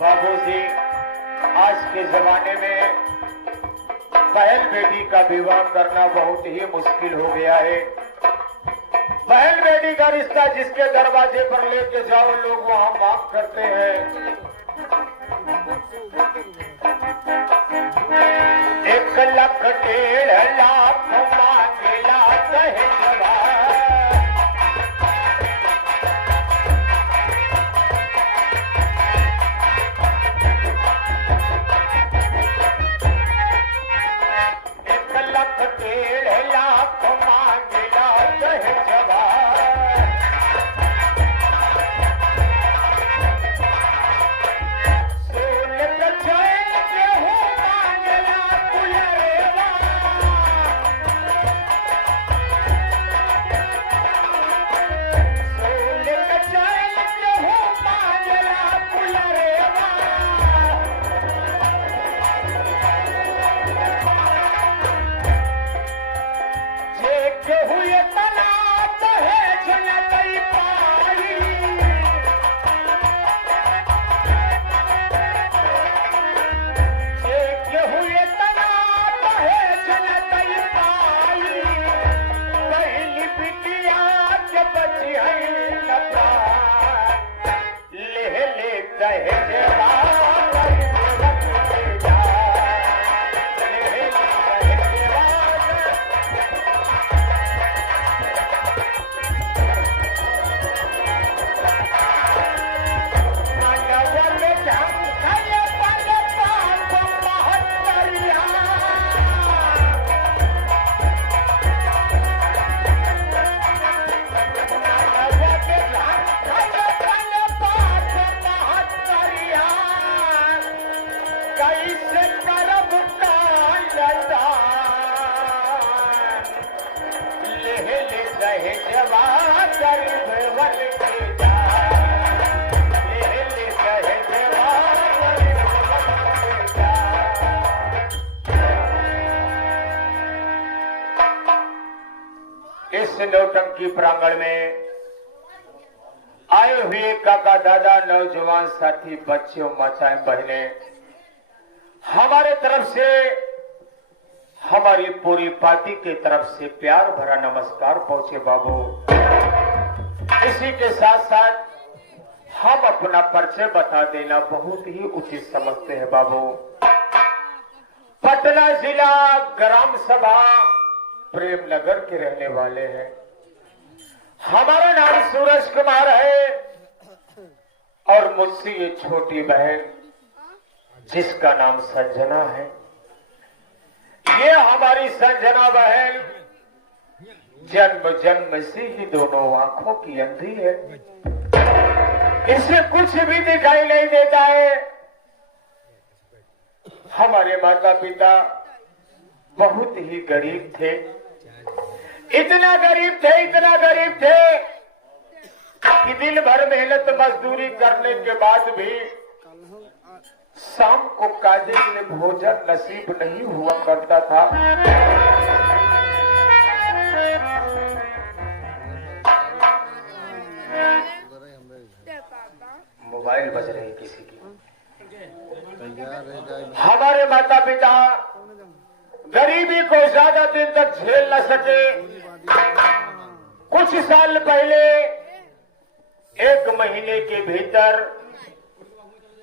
बाबूजी, आज के जमाने में बहन बेटी का विवाह करना बहुत ही मुश्किल हो गया है। बहन बेटी का रिश्ता जिसके दरवाजे पर लेके जाओ लोग वहां मांग करते हैं 1 लाख 1.5 लाख मांगेला दहेजवा। इस नौटंकी प्रांगण में आए हुए काका दादा नौजवान साथी बच्चों माताएं बहनें हमारे तरफ से हमारी पूरी पार्टी की तरफ से प्यार भरा नमस्कार पहुंचे बाबू। इसी के साथ साथ हम अपना परिचय बता देना बहुत ही उचित समझते हैं बाबू। पटना जिला ग्राम सभा प्रेमनगर के रहने वाले हैं। हमारा नाम सूरज कुमार है और मुझसे ये छोटी बहन जिसका नाम संजना है। ये हमारी संजना बहन जन्म जन्म से ही दोनों आंखों की अंधी है। इसे कुछ भी दिखाई नहीं देता है। हमारे माता पिता बहुत ही गरीब थे, इतना गरीब थे कि दिन भर मेहनत मजदूरी करने के बाद भी शाम को काजे से भोजन नसीब नहीं हुआ करता था। मोबाइल बज रही किसी की। हमारे माता पिता गरीबी को ज्यादा दिन तक झेल न सके। कुछ साल पहले 1 महीने के भीतर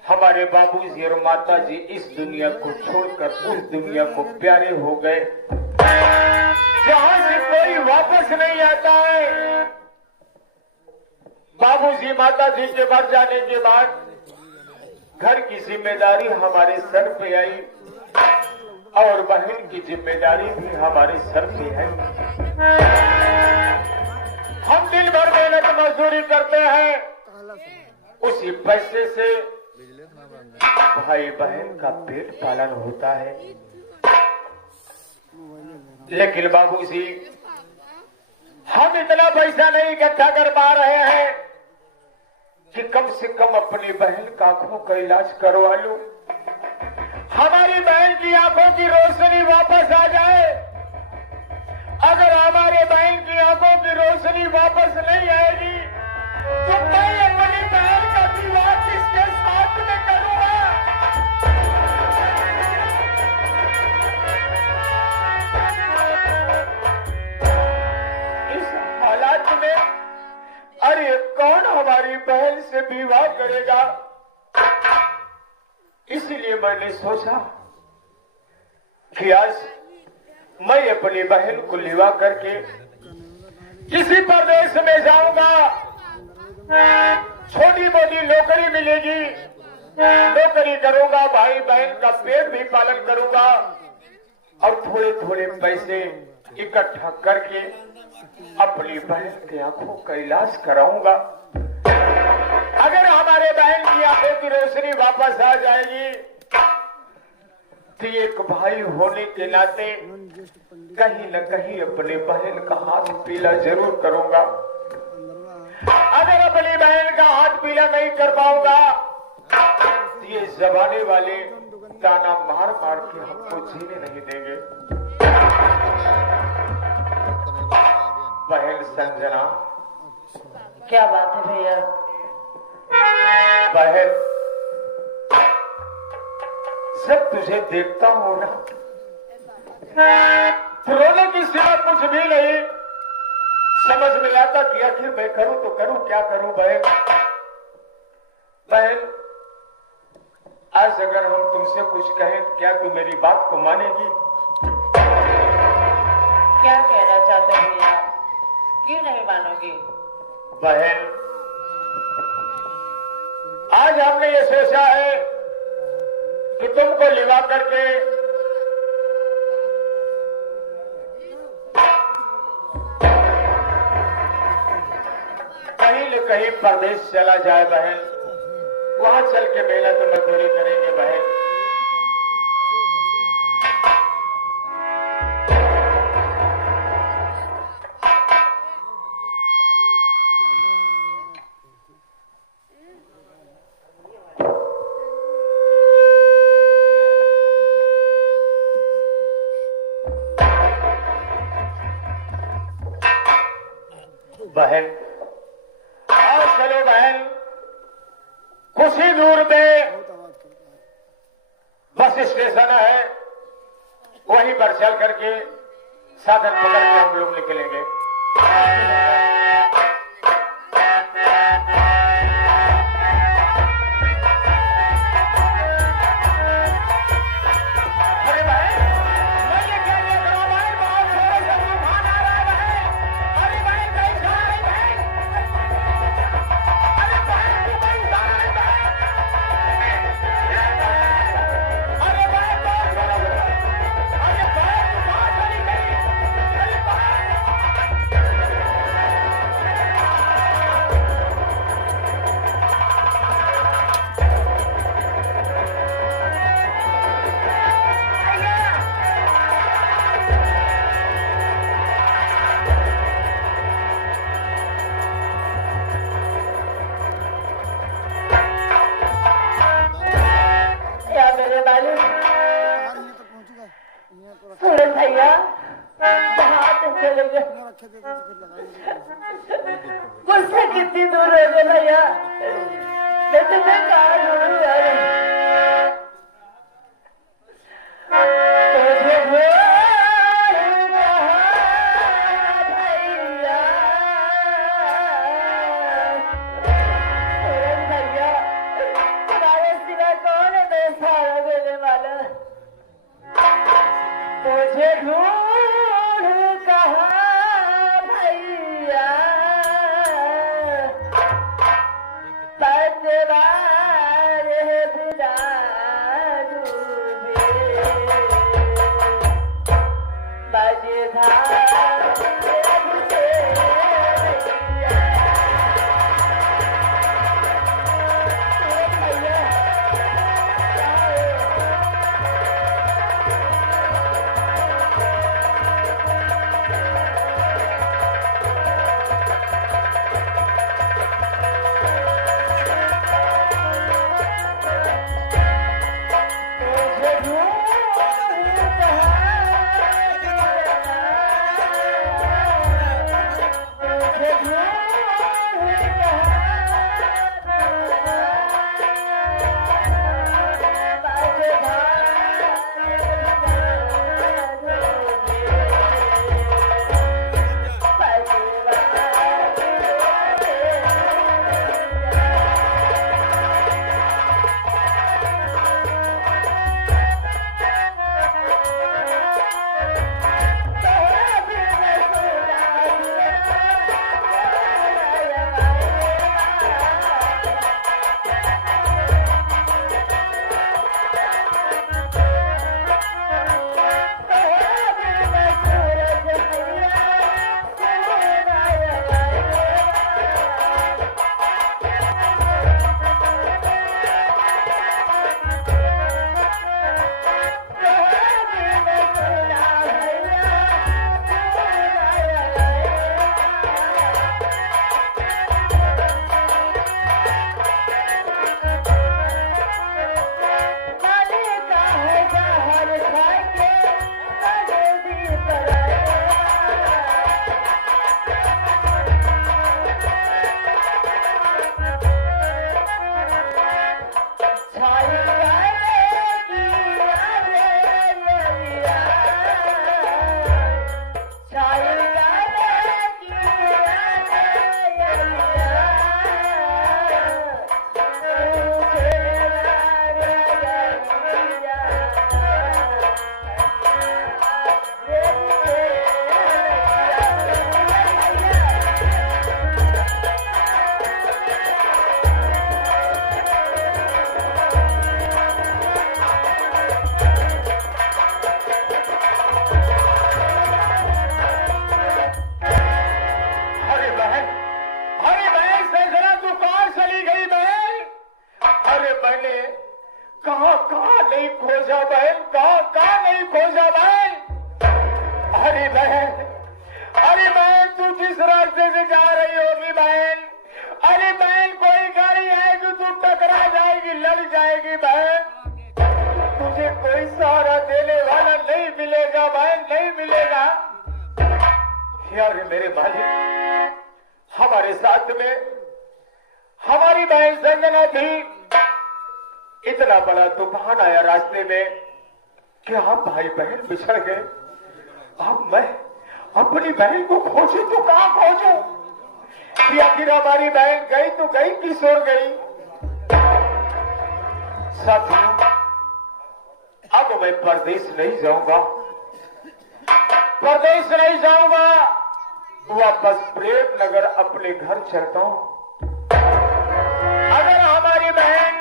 हमारे बाबूजी और माताजी इस दुनिया को छोड़कर उस दुनिया को प्यारे हो गए जहां से कोई वापस नहीं आता है। बाबूजी माताजी के मर जाने के बाद घर की जिम्मेदारी हमारे सर पे आई और बहन की जिम्मेदारी भी हमारे सर पे है। हम दिन भर मेहनत मजदूरी करते हैं, उसी पैसे से भाई बहन का पेट पालन होता है। लेकिन बाबूजी हम इतना पैसा नहीं इकट्ठा कर पा रहे हैं कि कम से कम अपनी बहन का आंखों का इलाज करवा लूं, हमारी बहन की आंखों की रोशनी वापस आ जाए। अगर हमारे बहन की आंखों की रोशनी वापस नहीं आएगी तो मैं अपनी बहन का विवाह किसके साथ में करूंगा? इस हालात में अरे कौन हमारी बहन से विवाह करेगा? इसलिए मैंने सोचा कि आज मैं अपनी बहन को लिवा करके किसी प्रदेश में जाऊंगा। छोटी मोटी नौकरी मिलेगी, नौकरी करूंगा, भाई बहन का पेट भी पालन करूंगा और थोड़े थोड़े पैसे इकट्ठा करके अपनी बहन की आंखों का इलाज कराऊंगा। अगर हमारे बहन की आंखों की रोशनी वापस आ जाएगी तो एक भाई होने के नाते कहीं न कहीं अपने बहन का हाथ पीला जरूर करूंगा। अगर अपनी बहन का हाथ पीला नहीं कर पाऊंगा तो ये जमाने वाले ताना मार मार के हमको जीने नहीं देंगे। बहन संजना, क्या बात है भैया? बहन, जब तुझे देखता हूं ना रोने की सिवा कुछ भी नहीं समझ में आता कि आखिर मैं करूं तो करूं, क्या करूं? बहन, बहन, आज अगर हम तुमसे कुछ कहें तो क्या तू मेरी बात को मानेगी? क्या कहना चाहते हैं भैया? क्यों नहीं मानोगी? बहन, आज हमने ये सोचा है कि तुमको लिवा करके कहीं न कहीं परदेश चला जाए बहन। वहां चल के मेहनत मजदूरी करेंगे बहन। बहन, आओ चलो बहन, कुछ ही दूर पे बस स्टेशन है, वहीं पर चल करके साधन पकड़ के हम लोग निकलेंगे। सूरज भैया कहाँ चले गए? मुझसे कितनी दूर हो गए भैया? मैं तुम्हें कहाँ ढूंढूं यार? मुझे ढूंढ कहाँ भैया? पतवार बिना डूबे मझधार यार मेरे मालिक, हमारे साथ में हमारी बहन संजना थी। इतना बड़ा तूफान आया रास्ते में कि हम भाई बहन बिछड़ गए। अब मैं अपनी बहन को खोजू तो कहां खोजू? कि आखिर हमारी बहन गई तो गई, किशोर गई। साथियों, अब मैं परदेश नहीं जाऊंगा, परदेश नहीं जाऊंगा, वापस प्रेमनगर अपने घर चलता हूं। अगर हमारी बहन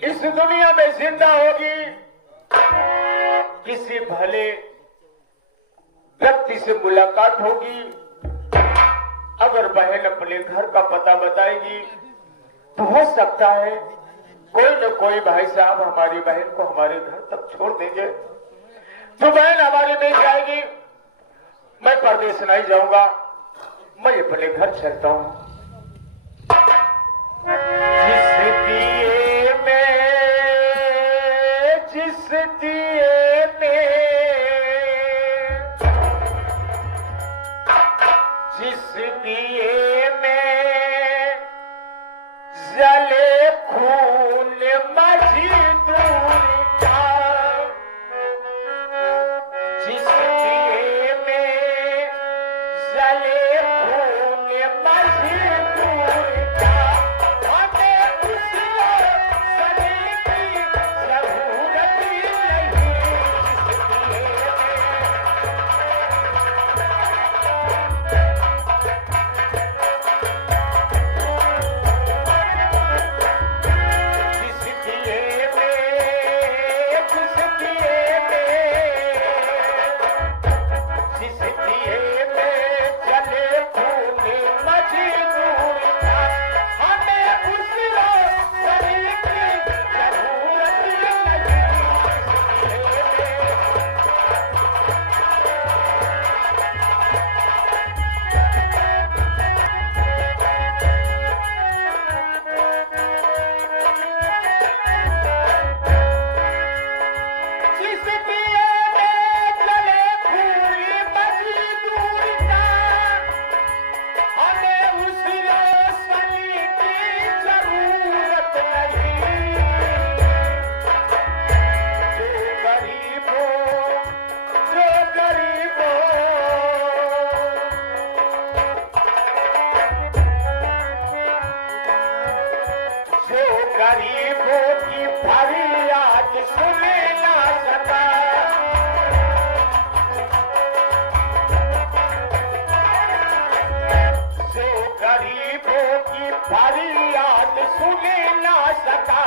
इस दुनिया में जिंदा होगी, किसी भले व्यक्ति से मुलाकात होगी, अगर बहन अपने घर का पता बताएगी तो हो सकता है कोई न कोई भाई साहब हमारी बहन को हमारे घर तक छोड़ देंगे, तो बहन हमारी मिल जाएगी। मैं परदेश नहीं जाऊंगा, मैं अपने घर चलता हूं। जिस दिए में जले खून मजदूर का, जिस दिए में जले खून मजदूर का, हमें उसी सली की जरूरत नहीं। गरीबों की फरियाद सुन ना सका, जो गरीबों की फरियाद सुन ना सका,